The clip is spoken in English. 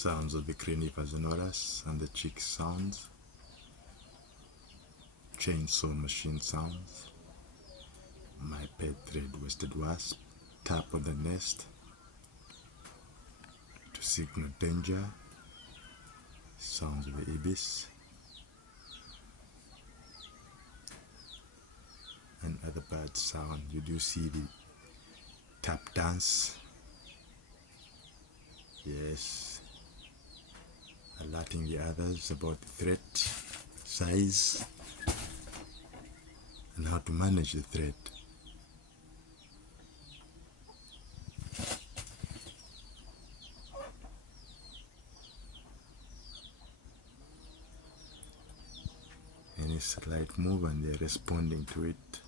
sounds of the crenipers and oras and the chick sounds, chainsaw machine sounds, my pet thread-waisted wasp tap on the nest to signal danger, sounds of the ibis and other birds sound. You do see the tap dance, yes, alerting the others about the threat, size, and how to manage the threat. Any slight move and they're responding to it.